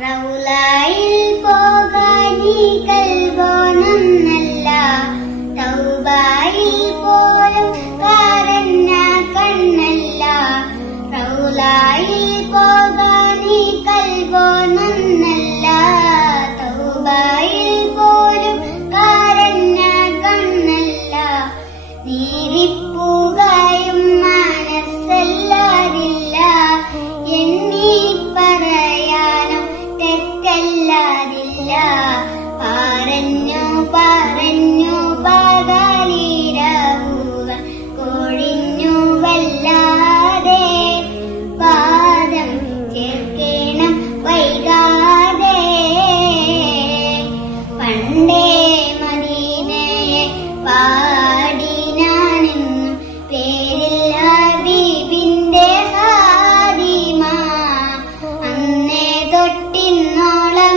റൗലായിൽ പോകാനീ കൽബോനൊന്നല്ല, തൗബായിൽ പോലും കാരന്ന കണ്ണല്ല. റൗലായിൽ പോകാനീ കൽബോനൊന്നല്ല, തൗബായിൽ പോലും കാരന്ന കണ്ണല്ല. നീരിപ്പുകയും മനസ്സല്ലാതില്ല, എണ്ണി പറയാനോ തെറ്റല്ലാതില്ല. പറഞ്ഞു പറഞ്ഞു പകലിരവുക കൊഴിഞ്ഞു വല്ലാതെ, പാദം ചേർക്കണം വൈകാതെ. പണ്ടേ മദീനയെ പാടി ഞാനെന്നും പേരിൽ ഹബീബിന്റെ ഹാദിമ. അന്നേ തൊട്ടിന്നോളം